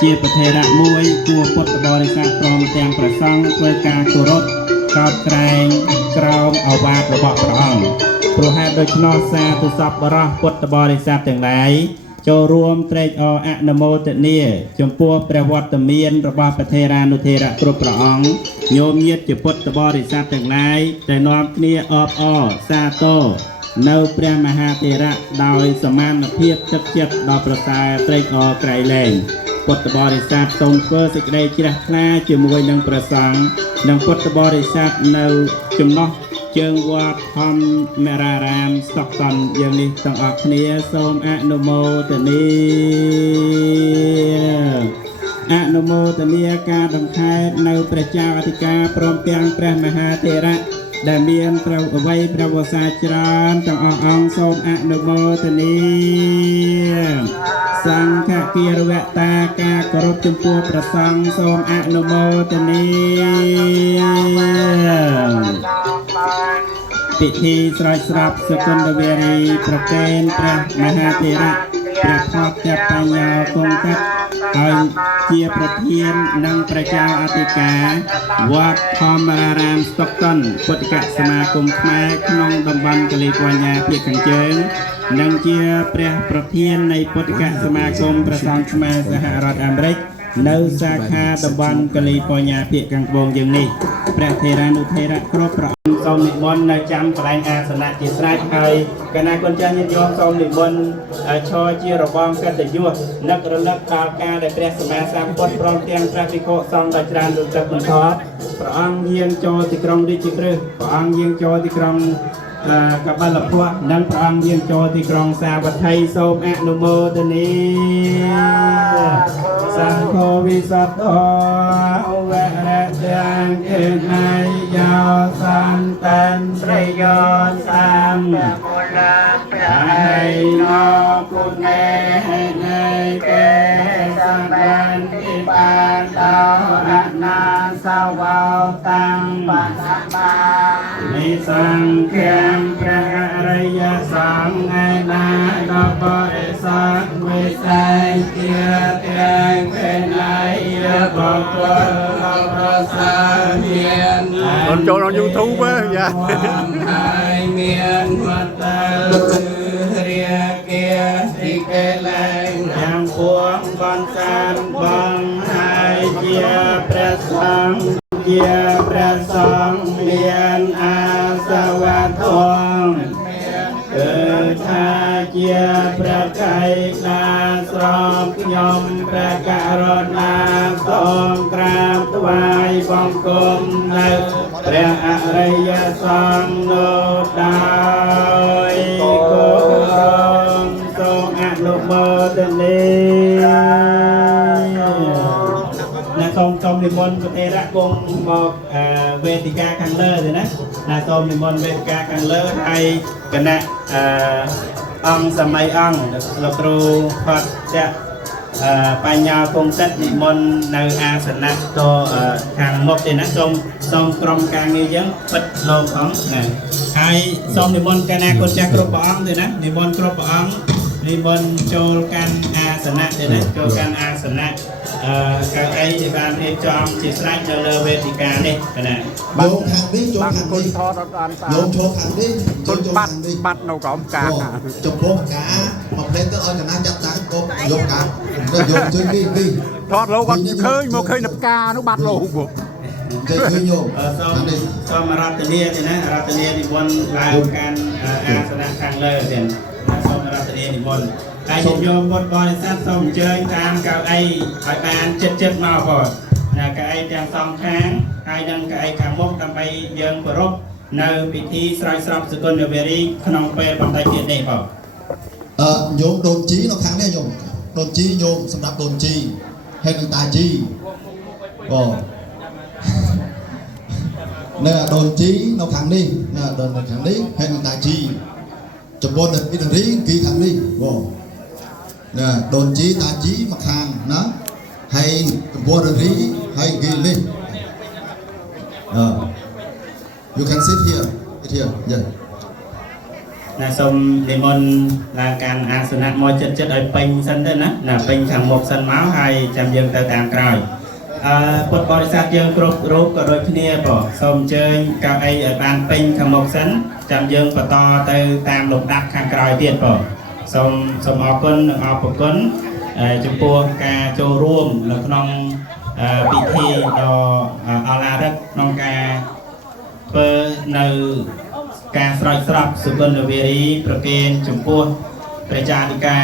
ជាប្រធេរៈមួយគួរពុទ្ធបរិស័ទព្រមទាំងព្រះសង្ឃធ្វើការគោរពកោតក្រែងក្រោមឱវាទរបស់ព្រះអង្គព្រោះហេតុដូច្នោះសាធុសពបរោះពុទ្ធបរិស័ទទាំងឡាយចូលរួមត្រេកអរអនុមោទនាចំពោះព្រះវត្តមានរបស់ព្រះថេរានុថេរៈគ្រប់ព្រះអង្គញោមញាតិជាពុទ្ធបរិស័ទទាំងឡាយតែនាំគ្នាអបអរសាទរនៅព្រះមហាថេរៈដោយសមានភាពទឹកចិត្តដល់ប្រសើរត្រេកអរក្រៃលែងពុទ្ធបរិស័ទសូមធ្វើសេចក្តីជ្រះថ្លាជាមួយនឹងព្រះសង្ឃនិងពុទ្ធបរិស័ទនៅចំណោះជើងវត្តធម្មរារាម Stockton យើងនេះទាំងអស់គ្នាសូមអនុមោទនាការដង្ខេតនៅព្រះចៅអធិការព្រមទាំងព្រះមហាថេរៈដែលមានព្រះអវ័យព្រះវស្សាច្រើនទាំងអស់អង្គសូមអនុមោទនាសង្ឃគារវតាការគោរពចំពោះព្រះសង្ឃសូមអនុមោទនាពិធីស្រោចស្រពសុគន្ធវេរីប្រកេនព្រះមហាថេរៈព្រះផតបញ្ញាគង់ទឹកហើយជាប្រធាននិងព្រះចៅអធិការវត្តធម្មរារាម Stockton ពុទ្ធិកសមាគមខ្មែរក្នុងតំបន់កាលីហ្វ័រញ៉ាភាគខាងជើងនិងជាព្រះប្រធាននៃពុទ្ធិកសមាគមព្រះសង្ឃខ្មែរសហរដ្ឋអាមេរិកនៅសាខាតំបន់កាលីហ្វ័រញ៉ាភាគខាងត្បូងយើងនេះព្រះថេរានុថេរៈគ្រប់ព្រះអង្គសូមនិមន្តនៅចាំកន្លែងអាសនៈជាស្រេចហើយកណាគុណចាស់ញាតិញោមសូមនិមន្តឈរជារបងកិត្តិយសនឹករលឹកដល់ការដែលព្រះសម្មាសម្ពុទ្ធព្រមទាំងព្រះភិក្ខុសង្ឃដ៏ច្រើនរំទឹកបន្តព្រះអង្គយាងចូលទីក្រុងរាជក្រឹសព្រះអង្គយាងចូលទីក្រុងកបលភៈនិងព្រះអង្គយាងចូលទីក្រុងសាវត្ថីសូមអនុមោទនាសង្ឃវិសតោវរៈទាំងគិណៃយោសន្តានប្រយោជន៍សាមមូលាប្រហៃណោគុណេណៃកេសម្បានពិបានតោអនាសាវោតាំងបសបានិសង្ឃាំព្រះអរិយសង្ឃឯណាដល់បរិស័ទវិស័យជាទាំងពេលណាយបកលប្រសាមានចូលក្នុង YouTube យ៉ាហើយមានវត្តរាគាទីកេលែងយ៉ាងពួងបានសានបងហើយជាព្រះសង្ឃជាព្រះសង្ឃមានអាសវៈធម៌គឺថាជាព្រះកៃណាស្រោមខ្ញុំព្រះករុណាសូមក្រាបថ្វាយបង្គំនៅព្រះអរិយសង្ឃនោះដោយគោរពសូមអនុមោទនាសូមនិមន្តព្រះថេរៈគង់មកវេទិកាខាងលើទេណាសូមនិមន្តវេទិកាខាងលើហើយគណៈអង្គសម័យអង្គលោកគ្រូផតបញ្ញាគង់សិទ្ធនិមន្តនៅអាសនៈតខាងមុខទេណាសូមក្រុមការងារយើងបិទលោកអង្គណាហើយសូមនិមន្តកណាគុណចាស់គ្រប់ព្រះអង្គទេណានិមន្តគ្រប់ព្រះអង្គនិមន្តចូលកាន់អាសនៈទេណាចូលកាន់អាសនៈកៅអីដែលបានរៀបចំជាស្រេចនៅលើវេទិកានេះណាលោកខាងនេះចូលខាងនេះលោកចូលខាងនេះចូលខាងនេះបាត់នៅក្រោមការចំពោះការមកផ្លេតទៅឲ្យកណាចាប់តាកុំយកការយកជួយនេះថតលោកអត់ឃើញមកឃើញនៅផ្កានោះបាត់លោកចេះឃើញយកសូមរតនាទេណារតនានិមន្តឡើងកាន់អាសនៈខាងលើទៀតសូមរតនានិមន្តហើយញោមពុទ្ធបរិស័ទសូមអញ្ជើញតាមកៅអីឲ្យបានចិត្តមកបងណាកៅអីទាំងសងខាងហើយនិងកៅអីខាងមុខដើម្បីយើងគោរពនៅពិធីស្រោចស្រពសុគន្ធវេរីក្នុងពេលបន្តិចទៀតនេះបងញោមដូនជីនៅខាងនេះញោមដូនជីញោមសម្រាប់ដូនជីហើយនឹងតាជីបងនៅដូនជីនៅខាងនេះណាដូននៅខាងនេះហើយនឹងតាជីចំពោះនៅពីនរីគីខាងនេះបងណាដូនជីតាជីមកខាងណាហើយចំពោះរីហើយគីនេះyou can sit here yeah សូមនិមន្តឡើងកាន់អាសនៈមកចិត្តឲ្យពេញសិនទៅណាពេញខាងមុខសិនមកហើយចាំយើងទៅតាមក្រោយពុទ្ធបរិស័ទយើងគ្រប់រូបក៏ដូចគ្នាបងសូមអញ្ជើញកៅអីឲ្យបានពេញខាងមុខសិនចាំយើងបន្តទៅតាមលំដាប់ខាងក្រោយទៀតបងសូមអរគុណនិងអរគុណចំពោះការចូលរួមនៅក្នុងពិធីដ៏អឡារឹកក្នុងការធ្វើនៅការស្រោចស្រពសុគន្ធវេរីប្រគេនចំពោះព្រះចារិកា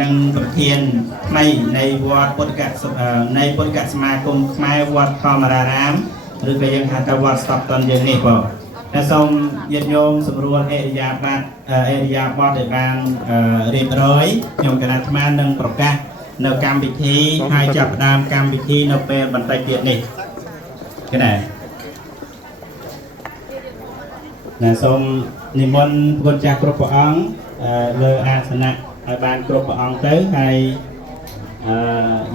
និងប្រធានថ្មីនៃវត្តពុទ្ធកសមាគមខ្មែរវត្តធម្មរារាមឬក៏យើងហៅថាវត្ត Stockton យើងនេះបងសូមញាតិញោមសម្រួលអេរិយាបថឲ្យបានរៀបរយខ្ញុំគណៈអាត្មានឹងប្រកាសនៅកម្មវិធីហើយចាប់ផ្ដើមកម្មវិធីនៅពេលបន្តិចទៀតនេះគណៈសូមនិមន្តពុទ្ធចាស់គ្រប់ព្រះអង្គលើអាសនៈឲ្យបានគ្រប់ព្រះអង្គទៅហើយ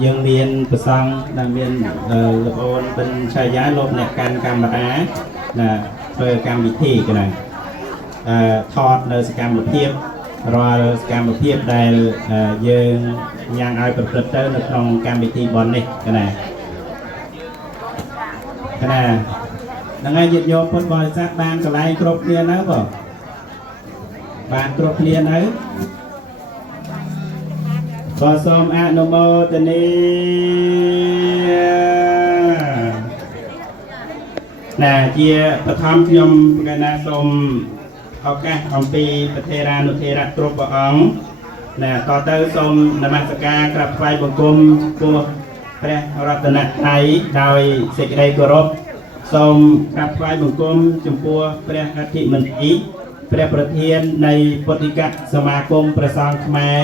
យើងមានប្រសង់ដែលមានលោកអូនបិនឆាយាលោកអ្នកកាន់កាមេរ៉ាធ្វើកម្មវិធីគណៈថតនៅសកម្មភាពរាល់សកម្មភាពដែលយើងញ៉ាំងឲ្យប្រព្រឹត្តទៅនៅក្នុងកម្មវិធីបន់នេះគណៈហ្នឹងហើយញាតិញោមពុទ្ធបរិស័ទបានកន្លែងគ្រប់គ្នានៅបងបានគ្រប់គ្នានៅក៏សូមអនុមោទនាជាបឋមខ្ញុំកណាសូមឱកាសអំពីប្រធេរានុធេរៈគ្រប់ព្រះអង្គតទៅសូមនមស្ការក្រាបថ្វាយបង្គំចំពោះព្រះរតនត្រ័យដោយសេចក្តីគោរពសូមក្រាបថ្វាយបង្គំចំពោះព្រះអធិមន្ត្រីព្រះប្រធាននៃពុទ្ធិកសមាគមព្រះសង្ឃខ្មែរ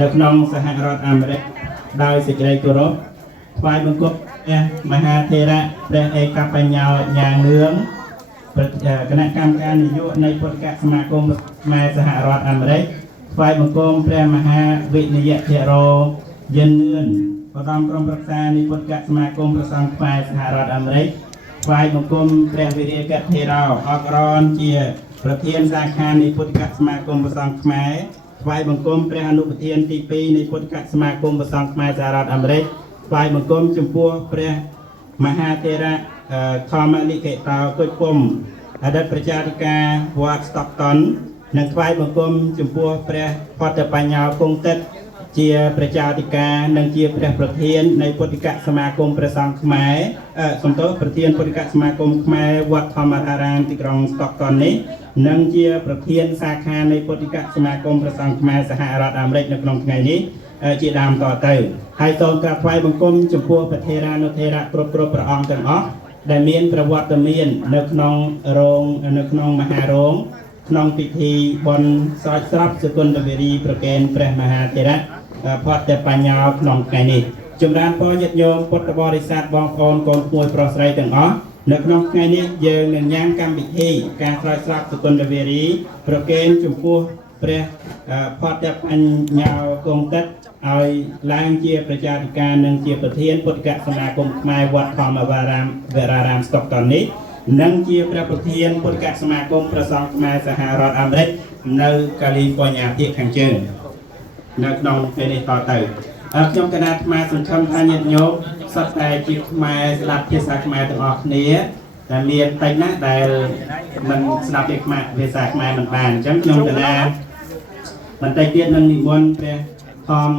នៅក្នុងសហរដ្ឋអាមេរិកដោយសេចក្តីគោរពថ្វាយបង្គំព្រះមហាថេរៈព្រះឯកបញ្ញោញាងឿងគណៈកម្មការនយោបាយនៃពុទ្ធិកសមាគមខ្មែរសហរដ្ឋអាមេរិកថ្វាយបង្គំព្រះមហាវិនយធិរោយិនឿនឧត្តមក្រុមប្រឹក្សានៃពុទ្ធិកសមាគមព្រះសង្ឃខ្មែរសហរដ្ឋអាមេរិកថ្វាយបង្គំព្រះវិរិយកថេរោអក្រនជាប្រធានសាខានៃពុទ្ធិកសមាគមព្រះសង្ឃខ្មែរថ្វាយបង្គំព្រះអនុប្រធានទី2នៃពុទ្ធិកសមាគមព្រះសង្ឃខ្មែរសហរដ្ឋអាមេរិកថ្វាយបង្គំចំពោះព្រះមហាថេរៈធម្មនិកេតោគុជពុំអតីតប្រជាធិការវត្ត Stockton និងថ្វាយបង្គំចំពោះព្រះផតបញ្ញោគង់ទិដ្ឋជាប្រជាធិការនិងជាព្រះប្រធាននៃពុទ្ធិកសមាគមព្រះសង្ឃខ្មែរប្រធានពុទ្ធិកសមាគមខ្មែរវត្តធម្មរារាមទីក្រុង Stockton នេះនិងជាប្រធានសាខានៃពុទ្ធិកសមាគមព្រះសង្ឃខ្មែរសហរដ្ឋអាមេរិកនៅក្នុងថ្ងៃនេះជាដើមតទៅហើយសូមក្រាបថ្វាយបង្គំចំពោះប្រធេរានុធេរៈគ្រប់ព្រះអង្គទាំងអស់ដែលមានប្រវត្តិមាននៅក្នុងមហារោងក្នុងពិធីបុណ្យស្រោចស្រពសុគន្ធវេរីប្រគេនព្រះមហាថេរៈផតបញ្ញោក្នុងថ្ងៃនេះចម្រើនពរញាតិញោមពុទ្ធបរិស័ទបងប្អូនកូនក្មួយប្រុសស្រីទាំងអស់នៅក្នុងថ្ងៃនេះយើងនឹងញ៉ាំកម្មវិធីការស្រោចស្រពសុគន្ធវេរីប្រគេនចំពោះព្រះផតបញ្ញោគង់ទិដ្ឋឲ្យឡើងជាប្រជាធិការនិងជាប្រធានពុទ្ធិកសមាគមខ្មែរវត្តធម្មរារាម Stockton នេះនិងជាព្រះប្រធានពុទ្ធិកសមាគមព្រះសង្ឃខ្មែរសហរដ្ឋអាមេរិកនៅកាលីហ្វ័រញ៉ាភាគខាងជើងនៅក្នុងពេលនេះតទៅខ្ញុំគណៈអាត្មាសង្ឃឹមថាញាតិញោមសុទ្ធតែជាខ្មែរស្ដាប់ភាសាខ្មែរទាំងអស់គ្នាតែមានតិចណាស់ដែលមិនស្ដាប់ភាសាខ្មែរមិនបានអញ្ចឹងខ្ញុំគណៈបន្តិចទៀតនឹងនិមន្តព្រះធម្ម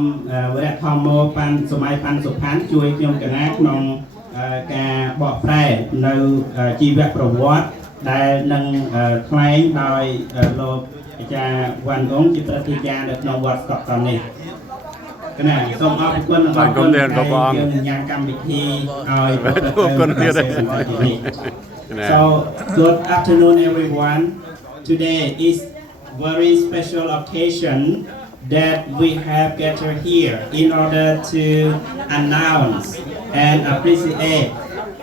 វរៈធម្មោបានសម័យបានសុផាន់ជួយខ្ញុំគណៈក្នុងការបកប្រែនៅជីវប្រវត្តិដែលនឹងថ្លែងដោយលោកអាចារ្យវ៉ាន់អ៊ុងជាប្រតិយានៅក្នុងវត្ត Stockton នេះគណៈសូមអរគុណដល់យើងញ៉ាំកម្មវិធីឲ្យអរគុណទៀត So good afternoon everyone. Today is very special occasion that we have gathered here in order to announce and appreciate,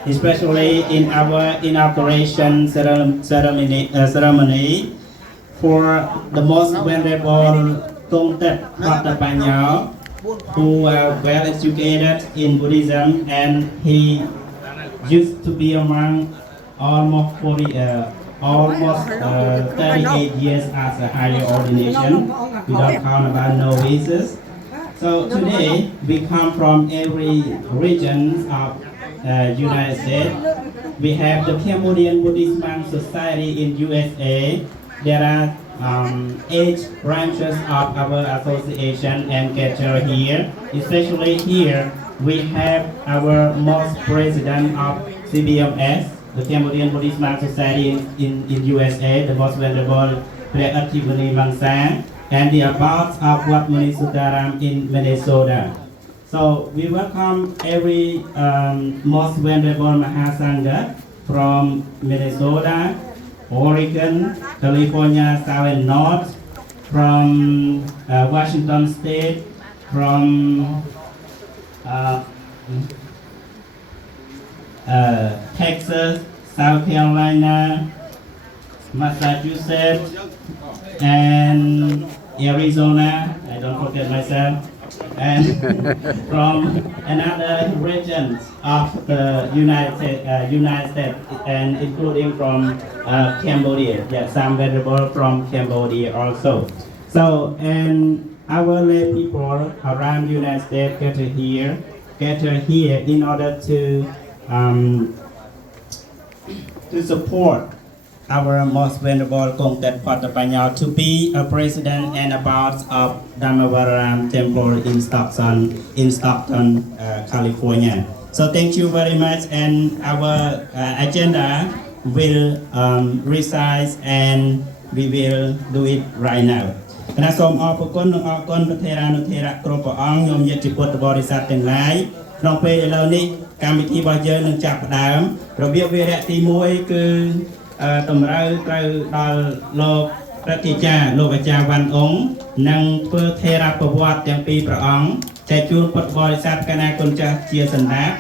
especially in our inauguration ceremony for the most venerable Kong Tet Patapanya, who are well educated in Buddhism, and he used to be among almost almost 38 years as a higher ordination. We don't count about novices. So today we come from every region of United States. We have the Cambodian Buddhist Monk Society in USA. There are 8 branches of our association and gather here. Especially here, we have our most president of CBMS, the Cambodian Buddhist Monk Society in USA, the most venerable Prayer Ativani Mangsang, and the Abbot of Wat Dhamararam in Minnesota. So we welcome every most venerable Mahasangha from Minnesota, Oregon, California, South and North, from Washington State, from Texas, South Carolina, Massachusetts, and Arizona. I don't forget myself. And from another regions of the United States, and including from Cambodia. Yeah, some venerable from Cambodia also. So, and our lay people around the United States gather here in order to support our most venerable Kong Tet Patapanya to be a president and abbot of Dhamararam Temple in Stockton, California. So thank you very much, and our agenda will resize and we will do it right now. គណៈសូមអរគុណនិងអរគុណព្រះថេរានុថេរៈគ្រប់ព្រះអង្គញោមញាតិពុទ្ធបរិស័ទទាំងឡាយក្នុងពេលឥឡូវនេះកម្មវិធីរបស់យើងនឹងចាប់ផ្ដើមរបៀបវារៈទី1គឺតម្រូវត្រូវដល់លោកប្រតិចារលោកអាចារ្យវ៉ាន់អ៊ុងនិងធ្វើថេរប្រវត្តិទាំងពីរព្រះអង្គចែកជូនពុទ្ធបរិស័ទគណៈគុណចាស់ជាសន្តាប់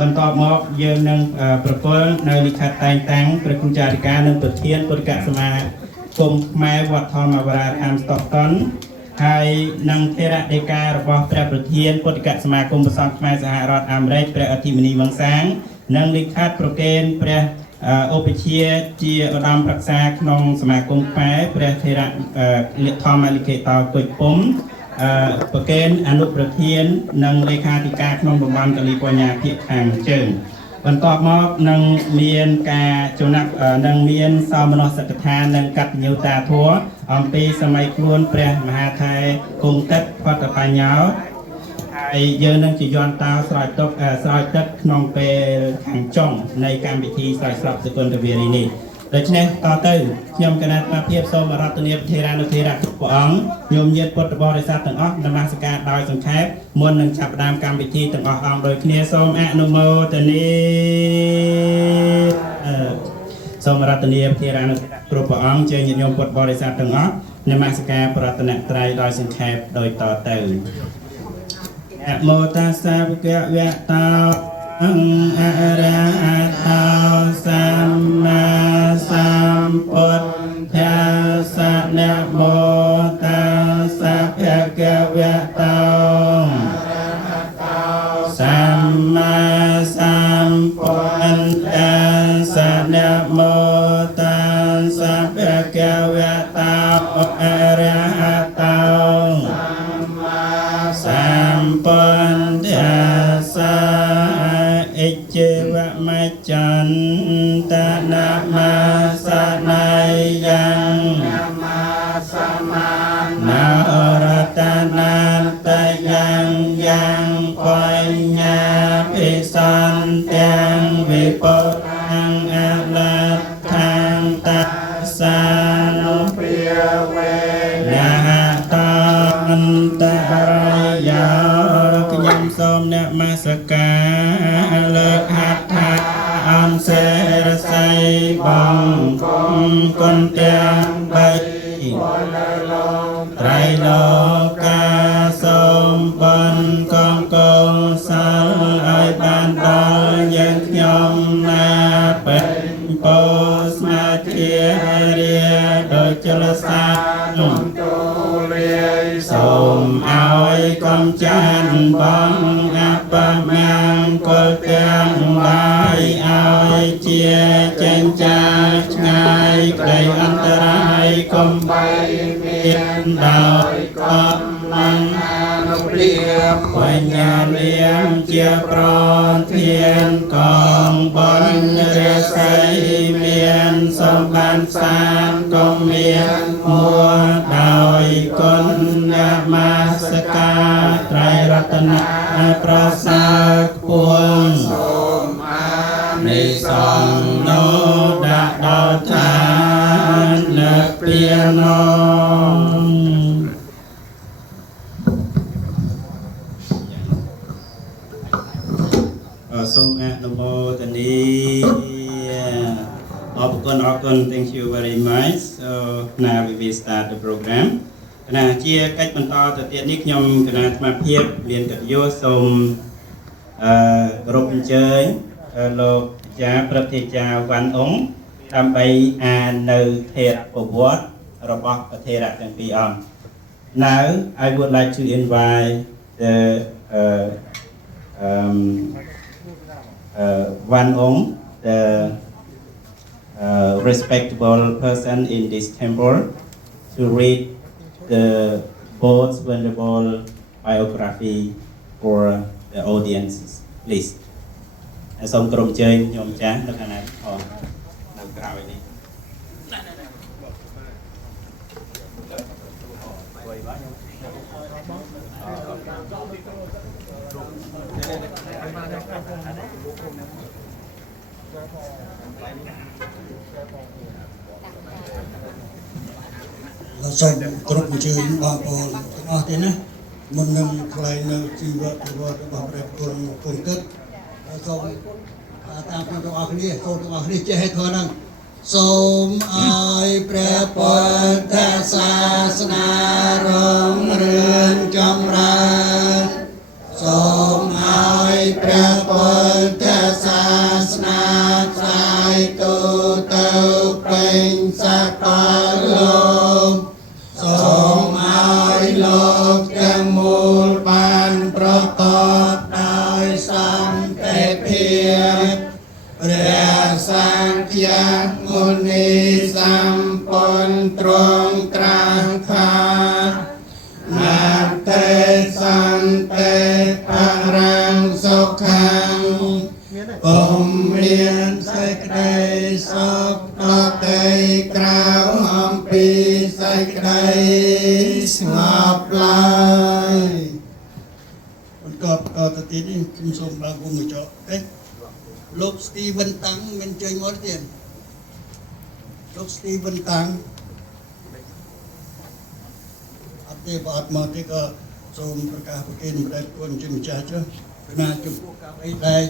បន្ទាប់មកយើងនឹងប្រគល់នៅលិខិតតែងតាំងព្រះគូចារិកានិងប្រធានពុទ្ធកសមាគមខ្មែរវត្តធម្មវរារាម Stockton ហើយនឹងថេរដីការបស់ព្រះប្រធានពុទ្ធកសមាគមព្រះសង្ឃខ្មែរសហរដ្ឋអាមេរិកព្រះអធិមនីវង្សាងនិងលិខិតប្រកេនព្រះឧបជាជាឧត្តមប្រឹក្សាក្នុងសមាគមខ្មែរព្រះថេរធម្មលិខិតគុជពុំប្រកេនអនុប្រធាននិងលេខាធិការក្នុងតំបន់កាលីហ្វ័រញ៉ាភាគខាងជើងបន្ទាប់មកនឹងមានការចំណាក់នឹងមានសោមនស្សកថានិងកតញ្ញូតាធម៌អំពីសម័យខ្លួនព្រះមហាថេរគង់ទឹកផតបញ្ញោហើយយើងនឹងជាយន្តតោស្រោចទឹកក្នុងពេលខាងចុងនៃកម្មវិធីស្រោចស្រពសកលវិរិយនេះដូច្នេះតទៅខ្ញុំគណៈអាភិបសូមរតនាព្រះថេរានុថេរៈគ្រប់ព្រះអង្គញោមញាតិពុទ្ធបរិស័ទទាំងអស់នមស្ការដោយសង្ខេបមុននឹងចាប់ផ្ដើមកម្មវិធីទាំងអស់អង្គដោយគ្នាសូមអនុមោទនាសូមរតនាព្រះថេរានុថេរៈគ្រប់ព្រះអង្គជើញញាតិញោមពុទ្ធបរិស័ទទាំងអស់នមស្ការប្រតនត្រ័យដោយសង្ខេបដោយតទៅអមោតាសាភគវៈតោអរហតោសម្មាសម្ពុទ្ធស្សនមោតាសាភគវៈតោសម្មាសម្ពុទ្ធស្សនមោតាសាភគវៈតោអរហតោសម្ពុទ្ធស្សអិចេវមច្ឆន្តនមសណៃយ៉ាងសមានណរតនាតយ៉ាងយ៉ាងបញ្ញាពិសន្ទាំងវិពុទ្ធអលថានតសានុព្រាវេនហតន្តរយោខ្ញុំសូមនមស្ការលើកហដ្ឋាអនសេរស័យបងគុំគុណទាំងបីត្រៃលោកកាសូមបុណ្យកងកុសលឲ្យបានដល់យើងខ្ញុំណាពេញពោស្មាធារាដោយចលសាទុំទូលាយសូមឲ្យកំចាន់បងអបមង្គលទាំងឡាយឲ្យជាចេញចាឆ្ងាយ ដីអន្តរាយកំបីមានដោយកំឡាំងអនុព្រាមបញ្ញាលៀមជាប្រធានកងបញ្ញរិស័យមានសម្បានសានក៏មានមួដោយគុណមាសកាត្រៃរតនៈប្រសើរខ្ពស់សូមអានិសង្ឃនោះដាក់ដល់ឋានលើកពីណងសូមអនុមោទនាអរគុណ thank you very much so now we will start the program គណៈជាកិច្ចបន្តទៅទៀតនេះខ្ញុំគណៈអាត្មាភាពមានកិត្តិយសសូមគោរពអញ្ជើញលោកចាព្រឹទ្ធាចារ្យវ៉ាន់អ៊ុងដើម្បីអាននៅថេរប្រវត្តិរបស់ព្រះថេរៈទាំងពីរអង្គ Now I would like to invite the Wan Ong, the respectable person in this temple, to read the both venerable biography for the audiences. Please. សូមក្រុមជើញខ្ញុំចាស់នៅខាងណាផងនៅក្រៅនេះ សូមគ្រប់អញ្ជើញបងប្អូនទាំងអស់ទេណាមុននឹងថ្លែងនៅជីវប្រវត្តិរបស់ព្រះគុណគង់គិតសូមតាមព្រះទាំងអស់គ្នាសូមទាំងអស់គ្នាចេះឲ្យធម៌ហ្នឹងសូមឲ្យព្រះពុទ្ធសាសនារុងរឿងចម្រើនសូមឲ្យព្រះពុទ្ធសាសនាផ្សាយទូទៅពេញសកលលោកសូមឲ្យលោកទាំងមូលបានប្រកបដោយសន្តិភាពព្រះសង្ឃមុនីសម្ពុនទ្រង់ត្រាស់ថានាតេសន្តិបរាំងសុខੰពុំមានសេចក្តីសុខដទៃក្រៅអំពីសេចក្តីស្ងប់ឡើយបន្តទៅទៀតនេះខ្ញុំសូមបើកវងកញ្ចក់ទេលោកស្ទីវិនតាំងមានជើញមកទៀតលោកស្ទីវិនតាំងអត់ទេបើអត់មកទេក៏សូមប្រកាសប្រគេនព្រះគុណជាម្ចាស់ចុះណាចំពោះកៅអីដែរ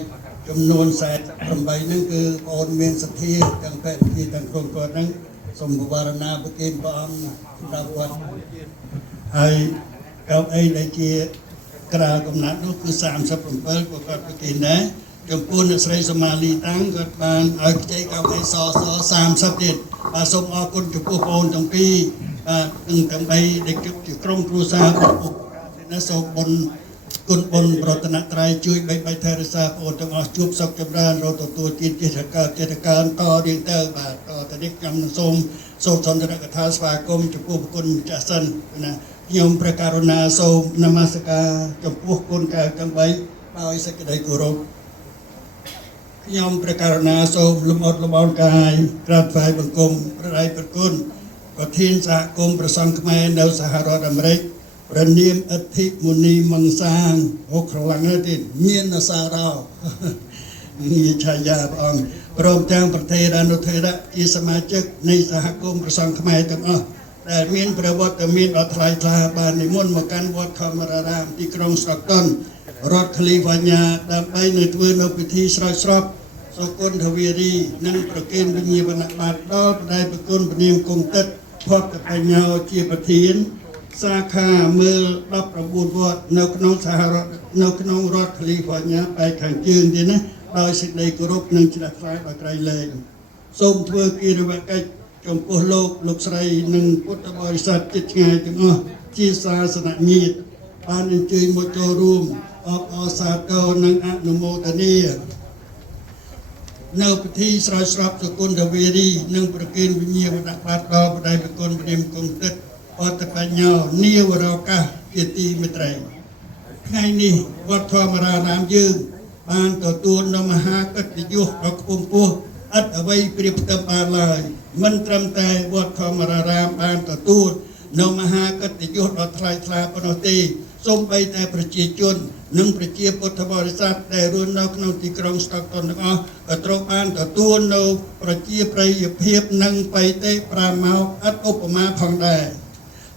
ចំនួន48ហ្នឹងគឺបងអូនមានសទ្ធាទាំងពេទ្យទីទាំងក្រុមគាត់ហ្នឹងសូមបវារណាប្រគេនព្រះអង្គសម្រាប់វត្តហើយកៅអីដែលជាក្រាលកំណាត់នោះគឺ37ក៏គាត់ប្រគេនដែរចំពោះអ្នកស្រីសមាលីតាំងគាត់បានឲ្យខ្ចីកៅអីស30ទៀតបាទសូមអរគុណចំពោះបងអូនទាំងពីរបាទទាំង3ដែលជាក្រុមគ្រួសាររបស់ណាសូមបុណ្យគុណបុណ្យប្រតនត្រ័យជួយបីថែរក្សាបងអូនទាំងអស់ជួបសុខចម្រើនរកទទួលជាចេតកាតរៀងទៅបាទតទៅនេះខ្ញុំសូមសន្ទរកថាស្វាគមន៍ចំពោះគុណម្ចាស់សិនណាខ្ញុំព្រះករុណាសូមនមស្ការចំពោះគុណកែវទាំង3ដោយសេចក្តីគោរពខ្ញុំព្រះករុណាសូមលំអរលំអរកាយក្រាបថ្វាយបង្គំព្រះដៃព្រះគុណប្រធានសហគមន៍ព្រះសង្ឃខ្មែរនៅសហរដ្ឋអាមេរិកព្រះនាមអធិមុនីមង្សាងអូក្រឡាំងទៀតមានអសារោនេះឆាយាព្រះអង្គព្រមទាំងប្រទេសអនុថេរៈជាសមាជិកនៃសហគមន៍ព្រះសង្ឃខ្មែរទាំងអស់ដែលមានប្រវត្តិមានអថ្លៃថ្លាបាននិមន្តមកកាន់វត្តធម្មរារាមទីក្រុង Stockton រដ្ឋ California ដើម្បីនៅធ្វើនៅពិធីស្រោចស្រពសុគន្ធវារីនិងប្រគេនវិញ្ញាបនបត្រដល់ព្រះដៃព្រះគុណព្រះនាមគង់ទឹកផុតកញ្ញោជាប្រធានសាខាមើល19វត្តនៅក្នុងសហរដ្ឋនៅក្នុងរដ្ឋ California បែកខាងជើងទៀតណាដោយសេចក្តីគោរពនិងជ្រះថ្លាដល់ក្រៃលែងសូមធ្វើគិរិយាកិច្ចចំពោះលោកស្រីនិងពុទ្ធបរិស័ទជិតឆ្ងាយទាំងអស់ជាសាសនញាតិបានអញ្ជើញមកចូលរួមអបអរសាទរនិងអនុមោទនា នៅពិធីស្រោចស្រពសគុណវេរីនិងប្រគេនវិញ្ញាណដាក់បាតដល់បដិបគុណព្រាមគុំទិដ្ឋអតបញ្ញោនាវរោកាសជាទីមេត្រីថ្ងៃនេះវត្តធម្មរារាមយើងបានទទួលនូវមហាកិត្តិយសដ៏ខ្ពង់ខ្ពស់ឥតអ្វីប្រៀបផ្ទឹមបានឡើយមិនត្រឹមតែវត្តធម្មរារាមបានទទួលនូវមហាកិត្តិយសដ៏ថ្លៃថ្លាប៉ុណ្ណោះទេសូម្បីតែប្រជាជននិងប្រជាពុទ្ធបរិស័ទដែលរស់នៅក្នុងទីក្រុង Stockton ទាំងអស់ក៏ត្រូវបានទទួលនូវប្រជាប្រិយភាពនិងបៃតេប្រាម៉ោកឥតឧបមាផងដែរ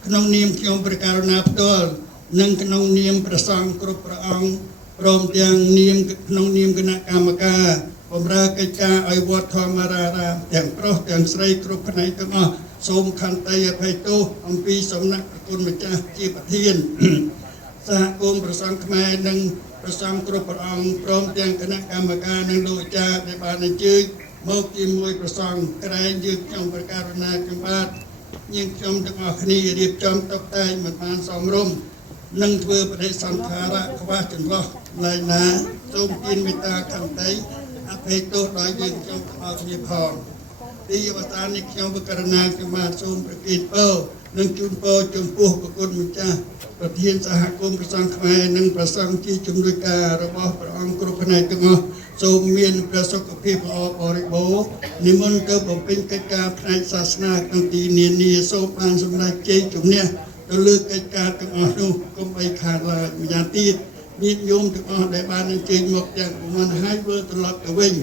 ក្នុងនាមខ្ញុំព្រះករុណាផ្ទាល់និងក្នុងនាមព្រះសង្ឃគ្រប់ព្រះអង្គព្រមទាំងនាមក្នុងនាមគណៈកម្មការបម្រើកិច្ចការឲ្យវត្តធម្មរារាមទាំងប្រុសទាំងស្រីគ្រប់ផ្នែកទាំងអស់សូមខន្តីអភ័យទោសអំពីសំណាក់ព្រះគុណម្ចាស់ជាប្រធានសហគមន៍ព្រះសង្ឃខ្មែរនិងព្រះសង្ឃគ្រប់ព្រះអង្គព្រមទាំងគណៈកម្មការនិងលោកអាចារ្យដែលបានអញ្ជើញមកជាមួយព្រះសង្ឃក្រែងយើងខ្ញុំព្រះករុណាខ្ញុំបាទញាតិខ្ញុំទាំងអស់គ្នារៀបចំតុបតែងមិនបានសមរម្យនិងធ្វើបដិសន្ធារៈខ្វះចន្លោះឡើយណាសូមទានមេត្តាខន្តីអភ័យទោសដល់យើងខ្ញុំទាំងអស់គ្នាផងទីអវតារនេះខ្ញុំព្រះករុណាខ្ញុំបាទសូមប្រគេនពរនិងជូនពរចំពោះព្រះគុណម្ចាស់ប្រធានសហគមន៍ព្រះសង្ឃខ្មែរនិងព្រះសង្ឃជាជំនួយការរបស់ព្រះអង្គគ្រប់ផ្នែកទាំងអស់សូមមានព្រះសុខភាពល្អបរិបូរណ៍និមន្តទៅបំពេញកិច្ចការផ្នែកសាសនាក្នុងទីនានាសូមបានសម្រេចជ័យជំនះទៅលើកិច្ចការទាំងអស់នោះកុំបីខាតឡើយម្យ៉ាងទៀតញាតិញោមទាំងអស់ដែលបានអញ្ជើញមកទាំងប្រមាណហើយវិលត្រឡប់ទៅវិញ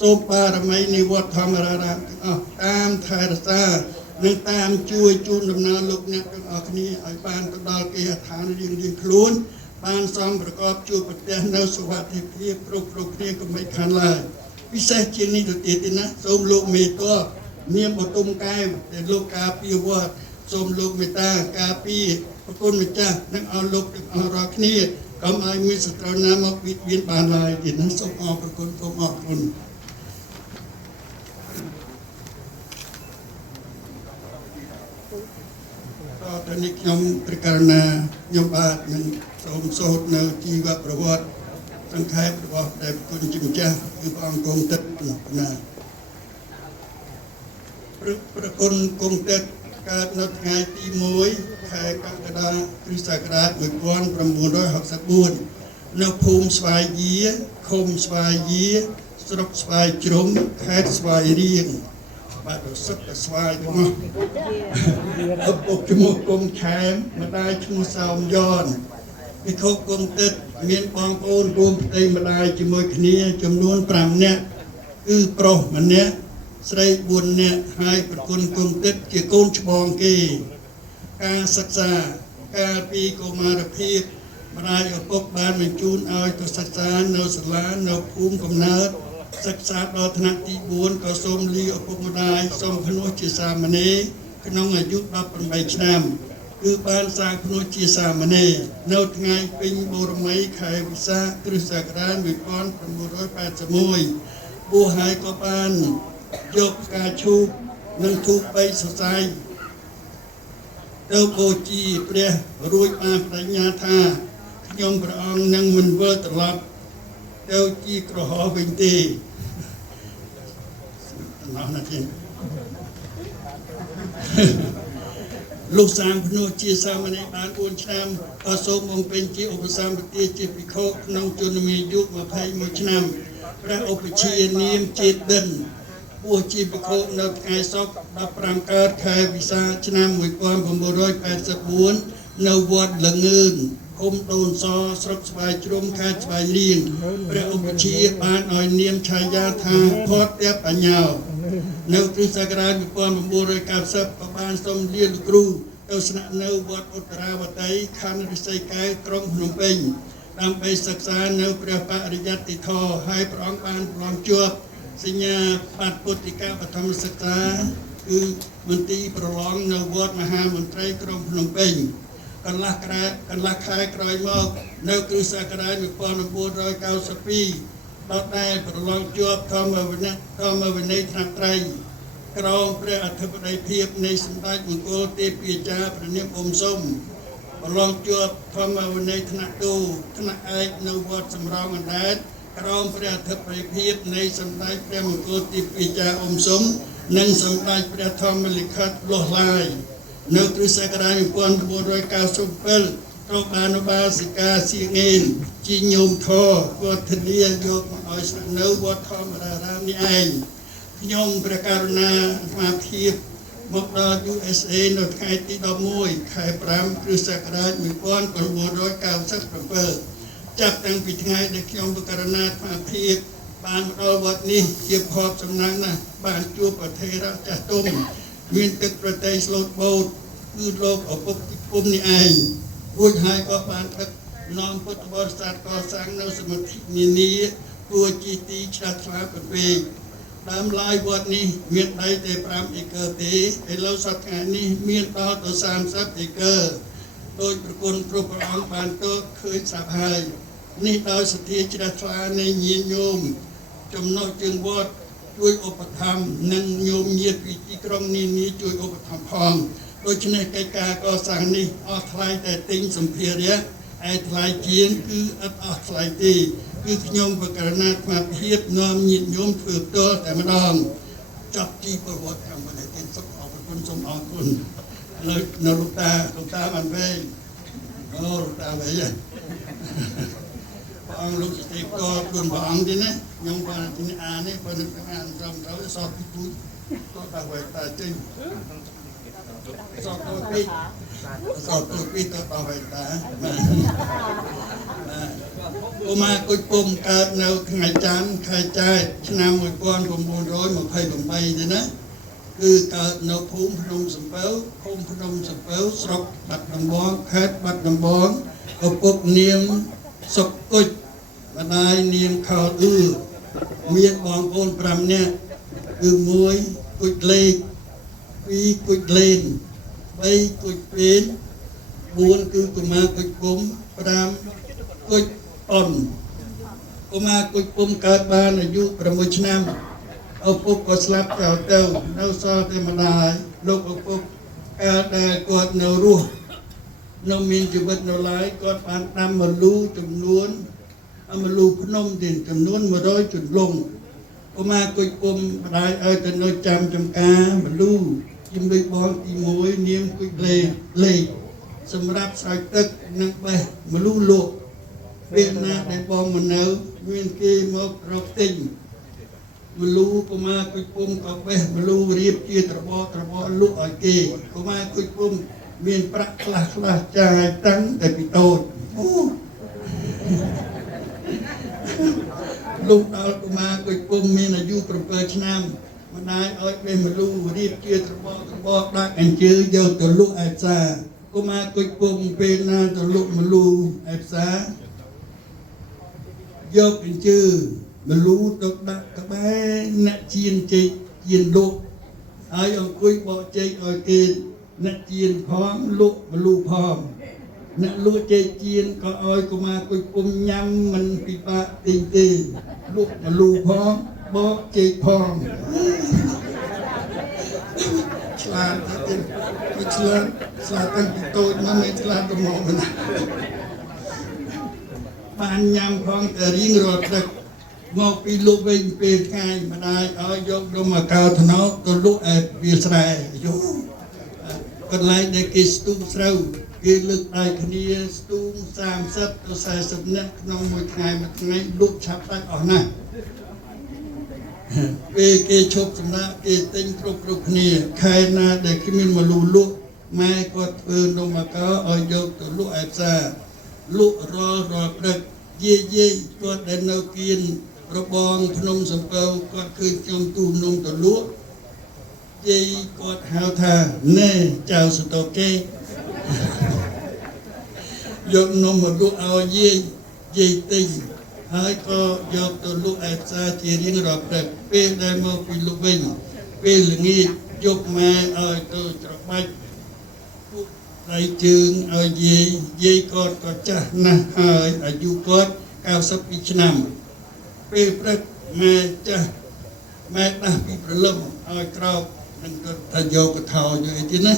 សូមបារមីនៃវត្តធម្មរារាមទាំងអស់តាមថែរក្សានិងតាមជួយជូនដំណើរលោកអ្នកទាំងអស់គ្នាឲ្យបានទៅដល់គេហដ្ឋានរៀងៗខ្លួនបានសមប្រកបជួបប្រទះនៅសុវត្ថិភាពគ្រប់គ្នាកុំបីខានឡើយពិសេសជាងនេះទៅទៀតណាសូមលោកមេតបនាមបតុមកែវដែលលោកការពារវត្តសូមលោកមេត្តាការពារព្រះគុណម្ចាស់និងឲ្យលោកទាំងអស់រាល់គ្នាកុំឲ្យមានសត្រូវណាមកបៀតបៀនបានឡើយទៀតណាសូមអរគុណសូមអរគុណតើនេះខ្ញុំព្រះករុណាខ្ញុំបាទនឹងសូមសូត្រនៅជីវប្រវត្តិសង្ខេបរបស់ដែលព្រះគុណជាម្ចាស់គឺព្រះអង្គគង់ទឹកណាព្រះគុណគង់ទឹកកើតនៅថ្ងៃទី1ខែកក្កដាគ្រិស្តសករាជ1964នៅភូមិស្វាយយាឃុំស្វាយយាស្រុកស្វាយជ្រុំខេត្តស្វាយរៀងបាទរសិតតែស្វាយទាំងអស់ឪពុកឈ្មោះគុំខែមម្ដាយឈ្មោះសោមយ៉នពិខុគុំទឹកមានបងប្អូនរួមផ្ទៃម្ដាយជាមួយគ្នាចំនួន5នាក់គឺប្រុសម្នាក់ស្រី4នាក់ហើយប្រគុណគុំទឹកជាកូនច្បងគេការសិក្សាកាលពីកុមារភាពម្ដាយឪពុកបានបញ្ជូនឲ្យទៅសិក្សានៅសាលានៅភូមិកំណើតសិក្សាដល់ថ្នាក់ទី4ក៏សូមលីឪពុកម្ដាយសូមភ្នោះជាសាមណេរក្នុងអាយុ18ឆ្នាំគឺបានសាងភ្នោះជាសាមណេរនៅថ្ងៃពេញបូរមីខែវិសាខគ្រិស្តសករាជ1981បួសហើយក៏បានយកផ្កាឈូកនិងធូប3សរសៃទៅបូជាព្រះរួចបានបញ្ញាថាខ្ញុំព្រះអង្គនឹងមិនវិលត្រឡប់ទៅជាក្រហមវិញទេណោះណាទៀតលោកសាងភ្នោះជាសាមណេរបាន4ឆ្នាំក៏សូមបំពេញជាឧបសម្បទាជាភិក្ខុក្នុងជន្មាយុ21ឆ្នាំព្រះឧបជានាមចេតិនបួសជាភិក្ខុនៅថ្ងៃសុក្រ15កើតខែវិសាខឆ្នាំ1984នៅវត្តលងឿនឃុំដូនសស្រុកស្វាយជ្រុំខេត្តស្វាយរៀងព្រះឧបជាបានឲ្យនាមឆាយាថាផតតបញ្ញោនៅគ្រិស្តសករាជ1990ក៏បានសូមលាលោកគ្រូទៅស្នាក់នៅវត្តឧត្តរាវតីខណ្ឌរិស័យកែវក្រុងភ្នំពេញដើម្បីសិក្សានៅព្រះបរិយត្តិធម៌ហើយព្រះអង្គបានប្រឡងជាប់សញ្ញាបត្រពុទ្ធិកាបឋមសិក្សាគឺមន្ទីរប្រឡងនៅវត្តមហាមន្ត្រីក្រុងភ្នំពេញកន្លះខែក្រោយមកនៅគ្រិស្តសករាជ1992ដល់ដែលប្រឡងជាប់ធម្មវិន័យថ្នាក់ត្រីក្រមព្រះអធិបតីភាពនៃសម្ដេចមង្គលទេពអាចារ្យព្រះនាមអ៊ុំសុំប្រឡងជាប់ធម្មវិន័យថ្នាក់ទូថ្នាក់ឯកនៅវត្តសំរោងអណ្ដែត ក្រមព្រះអធិបតីភាពនៃសម្ដេចព្រះមង្គលទី2ចាអ៊ុំសុំនិងសម្ដេចព្រះធម្មលិខិតលោះឡាយនៅគ្រិស្តសករាជ1997ត្រូវបានឧបាសិកាសៀងឯនជីញោមធរវត្តធានាយកមកឲ្យស្នាក់នៅវត្តធម្មរារាមនេះឯងខ្ញុំព្រះករុណាអាត្មាភាពមកដល់ USA នៅថ្ងៃទី11ខែ5គ្រិស្តសករាជ1997ចាប់តាំងពីថ្ងៃដែលខ្ញុំព្រះករុណាអាត្មាភាពបានមកដល់វត្តនេះជាភ័ព្វសំណាងណាស់បានជួបប្រធេរៈចាស់ទុំមានទឹកប្រទេសស្លូតបូតគឺលោកឪពុកទីគុំនេះឯងរួចហើយក៏បានដឹកនាំពុទ្ធបរិស័ទកសាងនៅសមាធិនានាគួរជាទីឆ្លាតឆ្លាប្រវេដើមឡើយវត្តនេះមានដីតែ5អេកឺទេឥឡូវសប្តាហ៍នេះមានដល់ទៅ30អេកឺដោយប្រគុណគ្រប់ព្រះអង្គបានទតឃើញស្រាប់ហើយនេះដោយសទ្ធាជ្រះថ្លានៃញាតិញោមចំណុចជើងវត្តជួយឧបត្ថម្ភនិងញោមញាតិពីទីក្រុងនានាជួយឧបត្ថម្ភផងដូច្នេះកិច្ចការកសាងនេះអស់ថ្លៃតែទិញសម្ភារៈឯថ្លៃជាងគឺឥតអស់ថ្លៃទេគឺខ្ញុំបកករណាអាភិបនាំញាតិញោមធ្វើផ្ទាល់តែម្ដងចាប់ជីប្រវត្តិកម្មនេះទៀតសូមអរគុណសូមអរគុណលើនៅលោកតាបានវែងអូលោកតាវែងព្រះអង្គលោកស្ទីបក៏ខ្លួនព្រះអង្គទេណាខ្ញុំបានជំនាញអានេះបើនឹកអានត្រឹមត្រូវសពពីទូចក៏តាវែងតាចេញសពទៅពីទៅតាវែងតាឧមាគុជពុំកើតនៅថ្ងៃច័ន្ទខែចែកឆ្នាំ1928ទេណាគឺកើតនៅភូមិភ្នំសំពៅឃុំភ្នំសំពៅស្រុកបាត់ដំបងខេត្តបាត់ដំបងឪពុកនាងសុកគុជម្ដាយនាងខោអ៊ឺមានបងប្អូន5នាក់គឺ1គុជលេខ2គុជលេន3គុជពេន4គឺកុមារគុជពុំ5គុជអនកុមារគុជពុំកើតបានអាយុ6ឆ្នាំឪពុកក៏ស្លាប់ចោលទៅនៅសល់តែម្ដាយលោកឪពុកកាលដែលគាត់នៅរស់នៅមានជីវិតនៅឡើយគាត់បានដាំម្លូចំនួនម្លូភ្នំទៀតចំនួន100ជន្លង់កុមារគុជពុំម្ដាយឲ្យទៅនៅចាំចំការម្លូជាមួយបងទី1នាងគុជលេខសម្រាប់ស្រោចទឹកនិងបេះម្លូលក់ពេលណាដែលបងមកនៅមានគេមករកទិញមលូកុមារគុជពុំក៏បេះមលូរៀបជាត្របលក់ឲ្យគេកុមារគុជពុំមានប្រាក់ខ្លះចាយតាំងតែពីតូចលោកដល់កុមារគុជពុំមានអាយុ7ឆ្នាំម្ដាយឲ្យបេះមលូរៀបជាត្របដាក់អញ្ជើញយកទៅលក់ឯផ្សារកុមារគុជពុំពេលណាទៅលក់មលូឯផ្សារយកអញ្ជើញមលូទៅដាក់ក្បែរអ្នកជៀនចេកជៀនលក់ហើយអង្គុយបកចេកឲ្យគេអ្នកជៀនផងលក់មលូផងអ្នកលក់ចេកជៀនក៏ឲ្យកុមារគុជពុំញ៉ាំមិនពិបាកទិញទេលក់មលូផងបកចេកផងឆ្លាតទៅគឺឆ្លាតតាំងពីតូចមកមិនឆ្លាតទៅមកណាបានញ៉ាំផងតែរៀងរាល់ព្រឹកមកពីលក់វិញពេលថ្ងៃម្ដាយឲ្យយកដុំអាកោថ្នោតទៅលក់ឯវាស្រែយោកន្លែងដែលគេស្ទូងស្រូវគេលើកដៃគ្នាស្ទូង30ទៅ40នាក់ក្នុងមួយថ្ងៃលក់ឆាប់ដាច់អស់ណាស់ពេលគេឈប់សម្រាប់គេទិញគ្រប់គ្នាខែណាដែលគ្មានមកលក់ម៉ែគាត់ធ្វើនំអាកោឲ្យយកទៅលក់ឯផ្សារលក់រាល់ព្រឹកយាយគាត់ដែលនៅគៀនរបងភ្នំសំពៅគាត់ឃើញខ្ញុំទូនំទៅលក់យាយគាត់ហៅថាណែចៅសតកេយកនំមកលក់ឲ្យយាយទិញហើយក៏យកទៅលក់ឯផ្សារជារៀងរាល់ព្រឹកពេលដែលមកពីលក់វិញពេលល្ងាចយកម៉ែឲ្យទៅច្របាច់ពួកដៃជើងឲ្យយាយគាត់ក៏ចាស់ណាស់ហើយអាយុគាត់92ឆ្នាំពេលព្រឹកម៉ែចាស់ម៉ែដាស់ពីព្រលឹមឲ្យក្រោកនឹងទៅថាយកកថោយកអីទៀតណា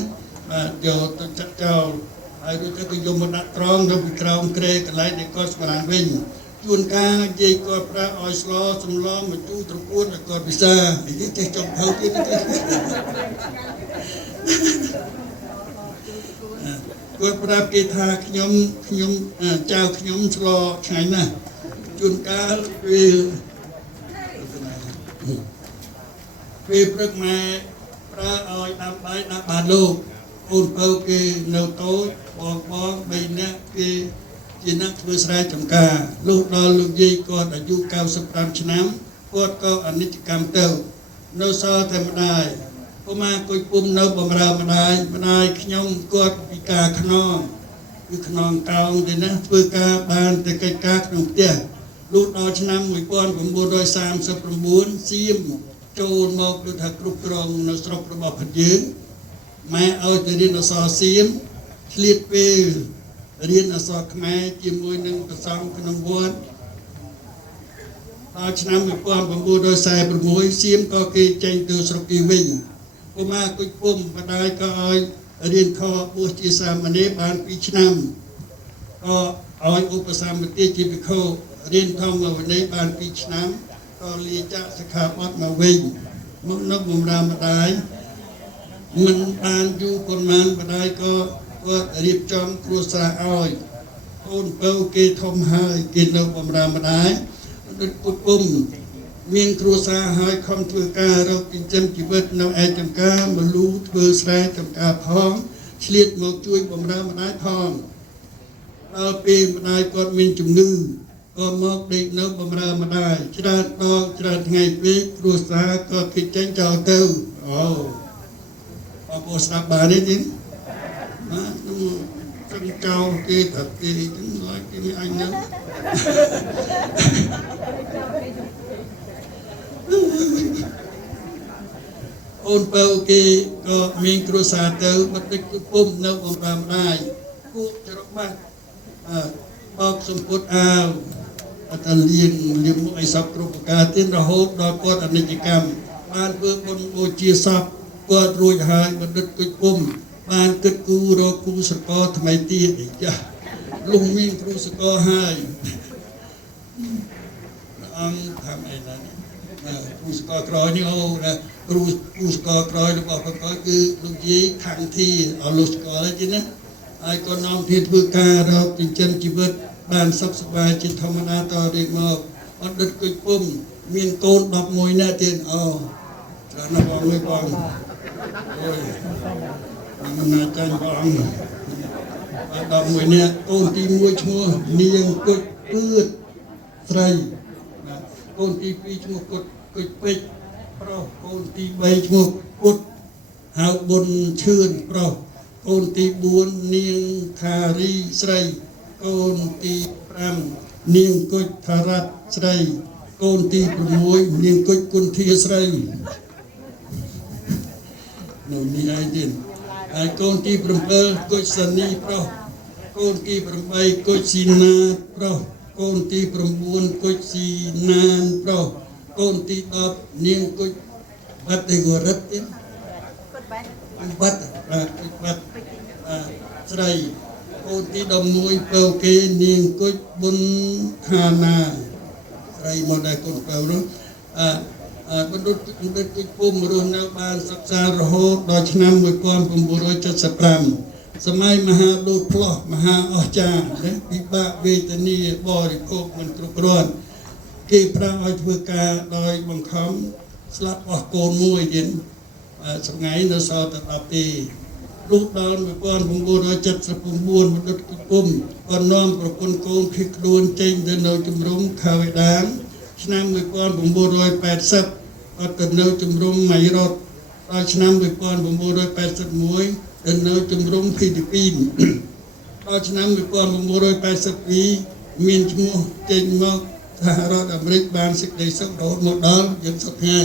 បាទយកទៅចាក់ចោលហើយរួចទៅក៏យកមកដាក់ត្រង់នៅពីក្រោមគ្រែកន្លែងដែលគាត់សម្រាកវិញ ជួនកាលនិយាយគាត់ប្រើឲ្យស្លោសំឡងមកជូរត្រកួនឲ្យគាត់ពិសានិយាយចេះចង់ទៅទៀតគាត់ប្រាប់គេថាខ្ញុំចៅខ្ញុំស្លោឆ្ងាញ់ណាស់ជួនកាលពេលព្រឹកម៉ែប្រើឲ្យដាំបាយដាក់បាតលោកអូនបើគេនៅតូចបង3នាក់គេជាអ្នកធ្វើស្រែចម្ការលោកដល់លោកយាយគាត់អាយុ95ឆ្នាំគាត់ក៏អនិច្ចកម្មទៅនៅសល់តែម្ដាយពុំមកគួយពុំនៅបំរើម្ដាយខ្ញុំគាត់ពិការខ្នងគឺខ្នងកោងទេណាធ្វើការបានតែកិច្ចការក្នុងផ្ទះលុះដល់ឆ្នាំ1939សៀមចូលមកដូចថាគ្រប់គ្រងនៅស្រុករបស់ព្រះយើងម៉ែឲ្យទៅរៀនអក្សរសៀមឆ្លៀតពេលរៀនអក្សរខ្មែរជាមួយនឹងព្រះសង្ឃក្នុងវត្តដល់ឆ្នាំ1946សៀមក៏គេចេញទៅស្រុកគេវិញពុំមកគុជពុំបដាយក៏ឲ្យរៀនខបួសជាសាមណេរបាន2ឆ្នាំក៏ឲ្យឧបសម្បទាជាភិក្ខុរៀនធម្មវិន័យបាន2ឆ្នាំក៏លាចាកសិក្ខាបទមកវិញមកនៅបម្រើម្ដាយមិនបានយូរប៉ុន្មានម្ដាយក៏គាត់រៀបចំគ្រួសារឲ្យអូនបើគេធំហើយគេនៅបម្រើម្ដាយដូចពុទ្ធពុំមានគ្រួសារហើយខំធ្វើការរកចិញ្ចឹមជីវិតនៅឯចំការមលូធ្វើស្រែចម្ការផងឆ្លៀតមកជួយបម្រើម្ដាយផងដល់ពេលម្ដាយគាត់មានជំងឺក៏មកដេកនៅបម្រើម្ដាយច្រើនដងច្រើនថ្ងៃពេកគ្រួសារក៏គេចេញចោលទៅអូបងប្អូនស្ដាប់បានទេណាចឹងចោលគេថាគេចឹងឡើយគេមិនអញនៅអូនបើគេក៏មានគ្រួសារទៅបន្តិចគឺពុំនៅបម្រើម្ដាយគួរច្រកបាត់បោកសម្ពុតអាវអត់លៀងមុខឲ្យសពគ្រប់ប្រការទៀតរហូតដល់គាត់អនិច្ចកម្មបានធ្វើបុណ្យបូជាសពគាត់រួចហើយបណ្ឌិតគុជពុំបានគិតគូររកគូសកលថ្មីទៀតចាលុះមានគ្រូសកលហើយអង្គថាអីណាគ្រូសកលក្រោយនេះអូណាគ្រូសកលក្រោយរបស់គាត់គឺលោកយាយខាងធីឲ្យលោកសកលទេណាហើយក៏នាំគ្នាធ្វើការរកចិញ្ចឹមជីវិតបានសុខសប្បាយជាធម្មតាតរៀបមកបណ្ឌិតគុជពុំមានកូន11នាក់ទៀតអូច្រើនណាស់បងអើយបងអូយមិនណាចាញ់បងបាន11នាក់កូនទី1ឈ្មោះនាងគុជពឿតស្រីកូនទី2ឈ្មោះគុជពេជ្រប្រុសកូនទី3ឈ្មោះពុទ្ធហៅបុនឈឿនប្រុសកូនទី4នាងខារីស្រីកូនទី5នាងគុជថារតស្រីកូនទី6នាងគុជគុនធាស្រីនៅនេះឯទៀតហើយកូនទី7គុជសនីប្រុសកូនទី8គុជស៊ីណាប្រុសកូនទី9គុជស៊ីណានប្រុសកូនទី10នាងគុជបាត់ទេករិតទៀតបាត់ស្រីកូនទី11ពៅគេនាងគុជប៊ុនខាណាស្រីមកដែរកូនពៅនោះបណ្ឌិតគុជពុំរស់នៅបានសិក្សារហូតដល់ឆ្នាំ1975សម័យមហាលោតផ្លោះមហាអស្ចារ្យពិបាកវេទនាបរិភោគមិនគ្រប់គ្រាន់គេប្រាំឲ្យធ្វើការដោយបង្ខំស្លាប់អស់កូនមួយទៀតថ្ងៃនៅសល់តែ10ទេលុះដល់1979បណ្ឌិតគុជពុំក៏នាំប្រពន្ធកូនភៀសខ្លួនចេញទៅនៅជំរំខាវេដានឆ្នាំ1980អត់ទៅនៅជំរំម៉ៃរ៉ុតដល់ឆ្នាំ1981ទៅនៅជំរំហ្វីលីពីនដល់ឆ្នាំ1982មានឈ្មោះចេញមកសហរដ្ឋអាមេរិកបានសេចក្តីសុខរហូតមកដល់យើងសុខថ្ងៃ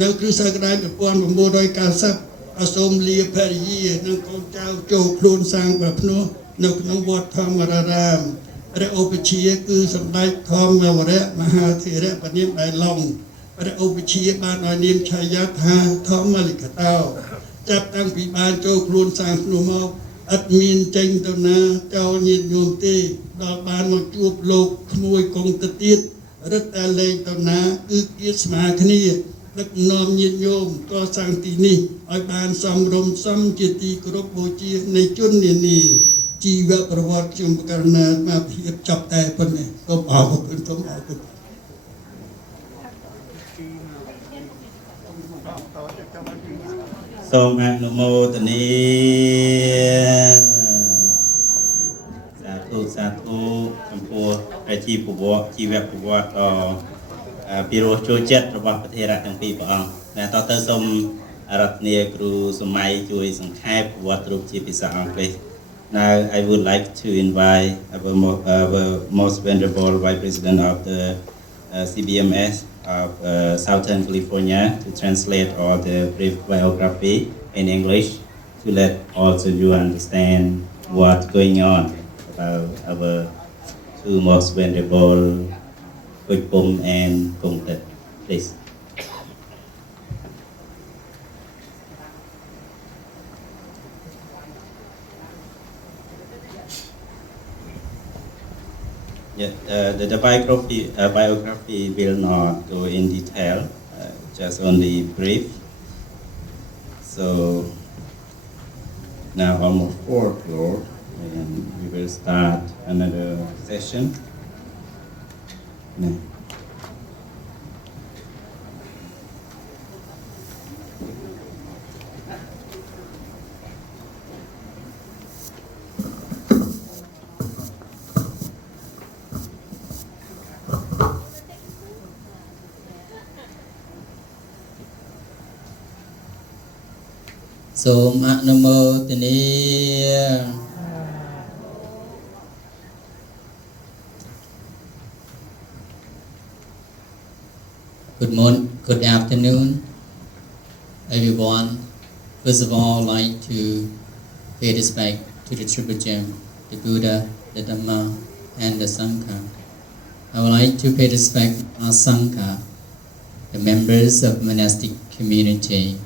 នៅគ្រិស្តសករាជ1990អសូមលាភរិយានិងកូនចៅចូលខ្លួនសាងព្រះភ្នោះនៅក្នុងវត្តធម្មរារាមព្រះឧបជាគឺសម្ដេចធម្មវរៈមហាធិរៈព្រះនាមដៃឡុងព្រះឧបជាបានឲ្យនាមឆាយាថាធម្មលិកតោចាប់តាំងពីបានចូលខ្លួនសាងភ្នោះមក អត់មានចេញទៅណាចោលញាតិញោមទេដល់បានមកជួបលោកក្មួយគង់ទៅទៀតរឹតតែលែងទៅណាគឺគៀតស្មាគ្នាដឹកនាំញាតិញោមកសាងទីនេះឲ្យបានសមរម្យសមជាទីគោរពបូជានៃជននានាជីវប្រវត្តិខ្ញុំករណាមកភាពចាប់តែប៉ុណ្ណេះសូមអរគុណសូមអរគុណ សូមអនុមោទនាសាធុចំពោះប្រជាពលរដ្ឋជីវប្រវត្តិពីរោះចូលចិត្តរបស់ប្រធានទាំងពីរព្រះអង្គតែតទៅសូមរដ្ឋនាគ្រូសម័យជួយសង្ខេបប្រវត្តិរូបជាភាសាអង់គ្លេស Now I would like to invite our most venerable Vice President of the CBMS of Southern California to translate all the brief biography in English to let all of you understand what's going on about our two most venerable Pum and Kung Tith. Please. Yeah, the biography will not go in detail, just only brief. So now almost 4 o'clock, and we will start another session. Yeah. Soom Namo Tani. Good morning, good afternoon, everyone. First of all, I'd like to pay respect to the Triple Gem, the Buddha, the Dhamma, and the Sangha. I would like to pay respect to our Sangha, the members of monastic community,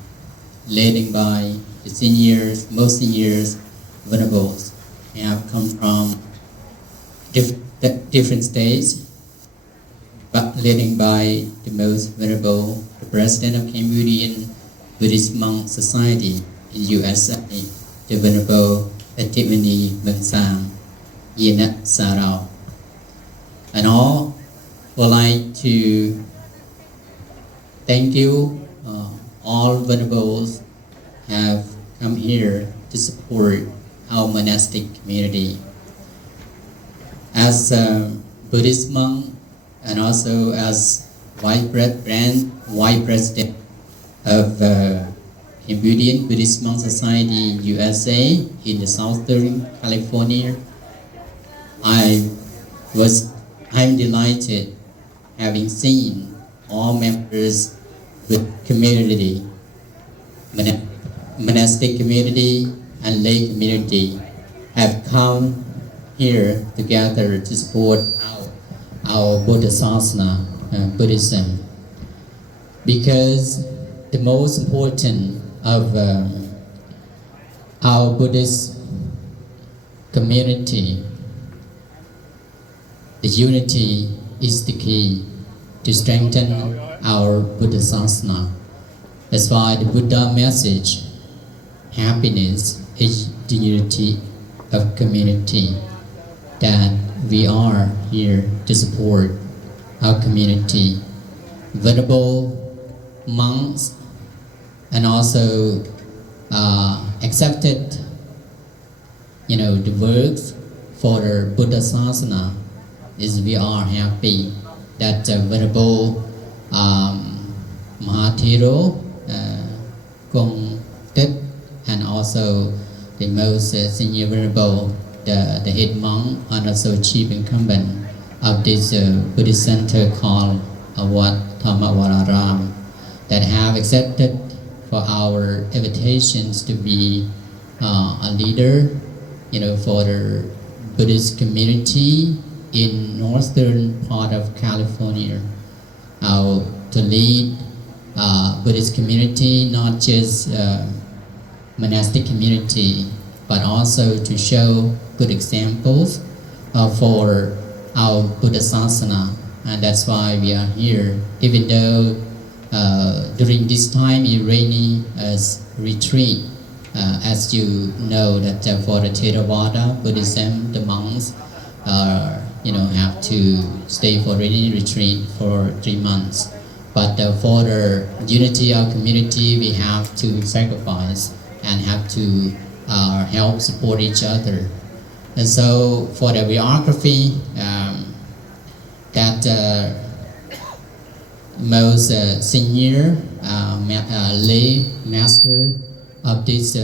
led by the seniors, most seniors, venerables, have come from different states, but led by the most venerable, the president of Cambodian Buddhist Monk Society in USA, the venerable Atimani Bangsang Yena Sarao. And all would like to thank you. All venerables have come here to support our monastic community. As a Buddhist monk and also as Vice President of Cambodian Buddhist Monk Society USA in the Southern California, I'm delighted having seen all members with community, monastic community and lay community have come here together to support our Bodhisasana, Buddhism. Because the most important of our Buddhist community, the unity is the key to strengthen our Bodhisasana. That's why the Buddha message, happiness is the unity of community, that we are here to support our community. Venerable monks and also accepted, the works for the Buddha Sasana. Is we are happy that Venerable Mahathiro, Kung Tith, and also the most senior venerable, the head monk and also chief incumbent of this Buddhist center called Wat Dhamararam, that have accepted for our invitations to be a leader, for the Buddhist community in northern part of California, to lead Buddhist community, not just monastic community, but also to show good examples for our Buddha Sasana, and that's why we are here. Even though during this time it rainy as retreat, as you know that for the Theravada Buddhism, the monks have to stay for rainy retreat for 3 months. But for the unity of community, we have to sacrifice and have to help support each other. And so for the biography, that most senior lay master of this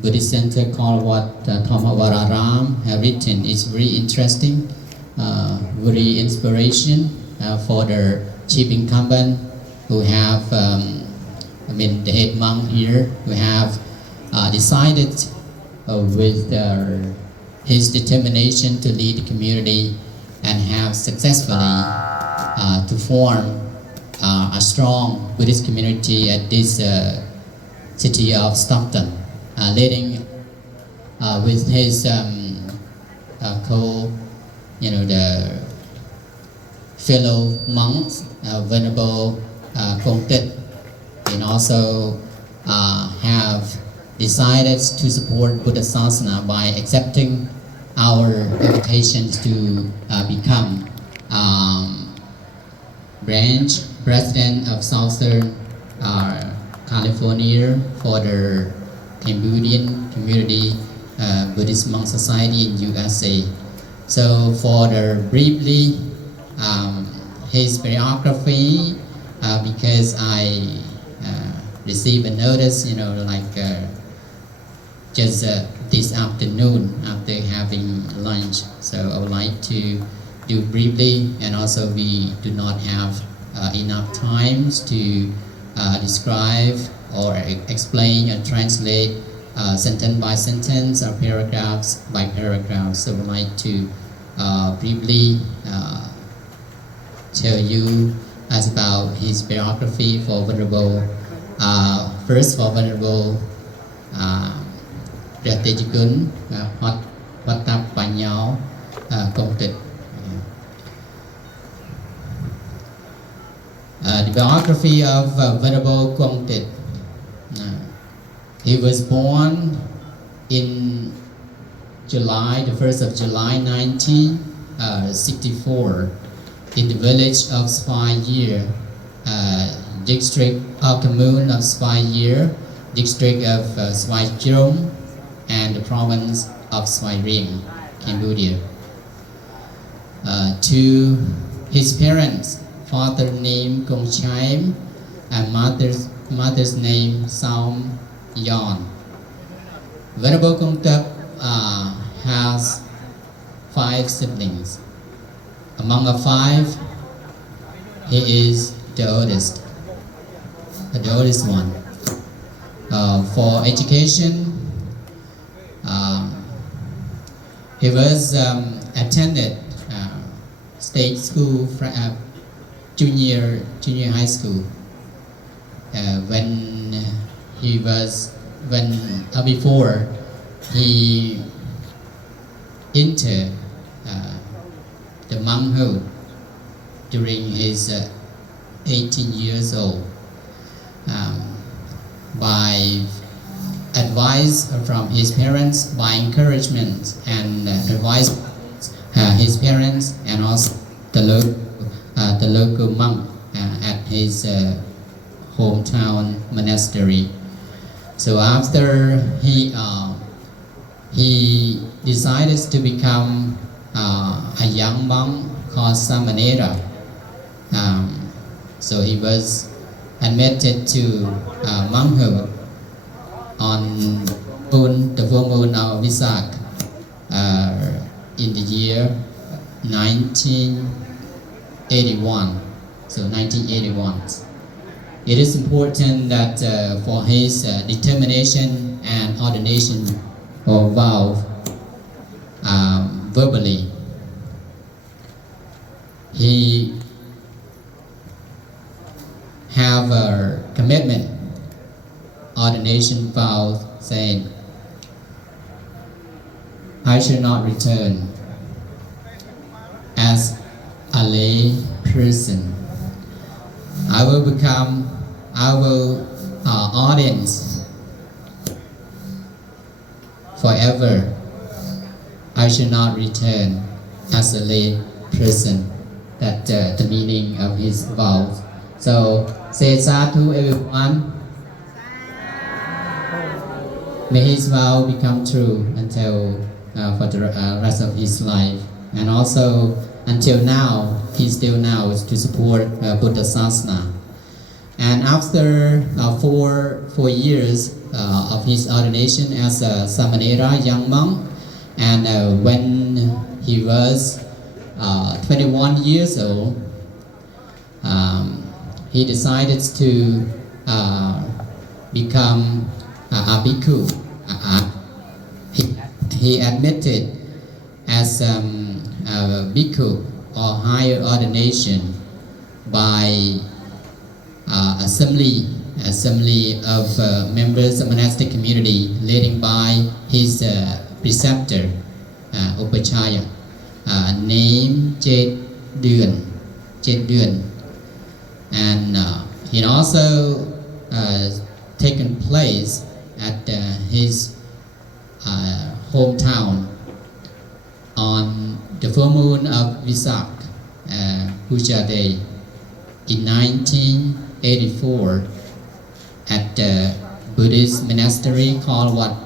Buddhist center called Wat Dhamararam have written. It's very interesting, very inspiration for the chief incumbent who have, the head monk here, who have decided with his determination to lead the community and have successfully to form a strong Buddhist community at this city of Stockton, leading with his the fellow monks, Venerable Tith, and also have decided to support Buddha Sasana by accepting our invitations to become branch president of Southern California for the Cambodian Community Buddhist Monk Society in USA. So for the briefly his biography, because I received a notice, just this afternoon after having lunch. So I would like to do briefly, and also we do not have enough times to describe or explain or translate sentence by sentence or paragraphs by paragraph. So I would like to briefly tell you as about his biography for Venerable, first for Venerable Tejikun Wat Dhamararam Temple. The biography of Venerable Tith. He was born in July, the 1st of July 1964 in the village of Svayir, district of commune of Svayir, district of Svay Jrom, and the province of Svay Rieng, Cambodia. To his parents, father name Kong Chaim and mother's name Saum Yon. Venerable Tith has 5 siblings. Among the 5, he is the oldest one. For education, he was attended state school, junior high school. Before he entered the monkhood during his 18 years old, by advice from his parents, by encouragement and advice his parents, and also the local monk at his hometown monastery. So after he decided to become a young monk called Samanera. So he was admitted to monkhood on the full moon of Visak in the year 1981. So 1981. It is important that for his determination and ordination or vow verbally, he have a commitment ordination vow saying, I shall not return as a lay person. I will become our audience forever. I shall not return as a lay person. That the meaning of his vows. So say sadhu everyone. May his vow become true until for the rest of his life, and also until now he still now is to support Buddha Sasana. And after 4 years of his ordination as a Samanera young monk, and when he was 21 years old, he decided to become a bhikkhu. He admitted as a bhikkhu or higher ordination by assembly of members of monastic community leading by his preceptor Upachaya, named Chet Duen, and he also taken place at his hometown on the full moon of Visak Puja Day in 1984 at the Buddhist monastery called Wat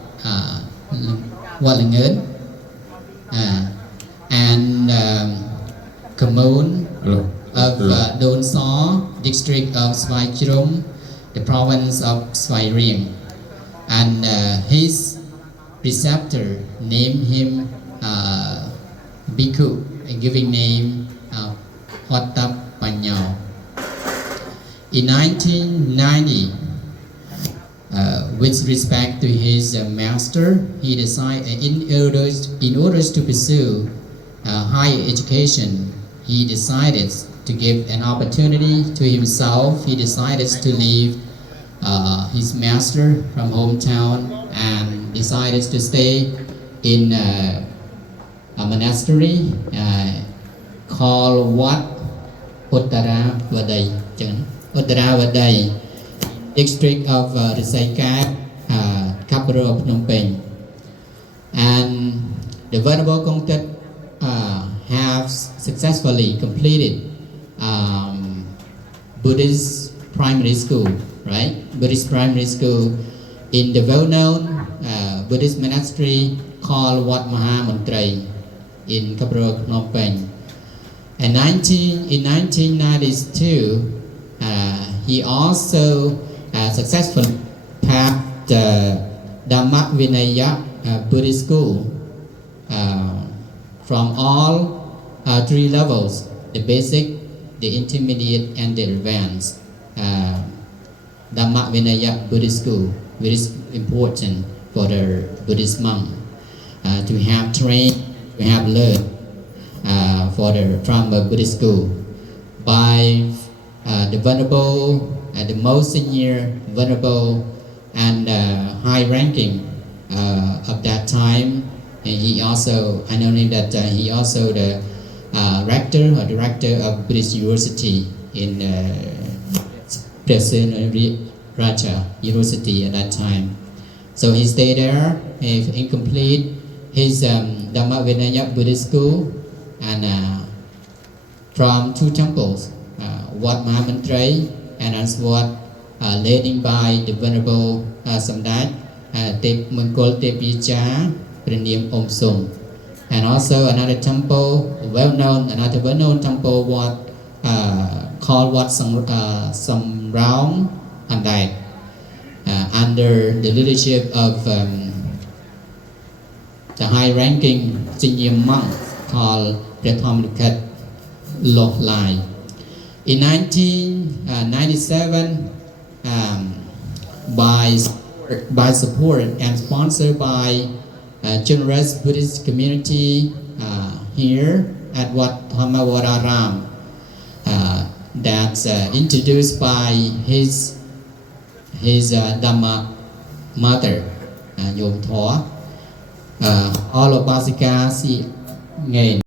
Dhamararam and commune of Don Saw, district of Svai Chirom, the province of Svai Rieng. And his preceptor named him Bhikkhu, giving name Wat Dhamararam. In 1990, with respect to his master, he decided in order to pursue higher education, he decided to give an opportunity to himself. He decided to leave his master from hometown and decided to stay in a monastery called Wat Dhamararam, district of Risaikat, capital of Phnom Penh. And the Venerable Kong Tith have successfully completed Buddhist primary school, right? Buddhist primary school in the well-known Buddhist monastery called Wat Dhamararam in capital of Phnom Penh. And in 1992, he also successfully passed the Dhamma Vinaya Buddhist school from all 3 levels: the basic, the intermediate, and the advanced. Dhamma Vinaya Buddhist school, which is important for the Buddhist monk to have trained, to have learned from a Buddhist school by the venerable, the most senior venerable and high-ranking of that time. And he also, I know him that he also the rector or director of Buddhist University in President Raja University at that time. So he stayed there and complete his Dhamma Vinaya Buddhist school, and from 2 temples, Wat Dhamararam and as Wat leading by the Venerable Samdach Tep Mangkol Tepicha Praniam Om Sum, and also another temple, another well-known temple, Wat called Wat Samraung Andai, under the leadership of the high-ranking senior monk called Prathamadukat Loh Lai. In 1997, by support and sponsored by generous Buddhist community here at Wat Dhamararam, that's introduced by his Dhamma mother, Yom Thoa, all of Basika si nghe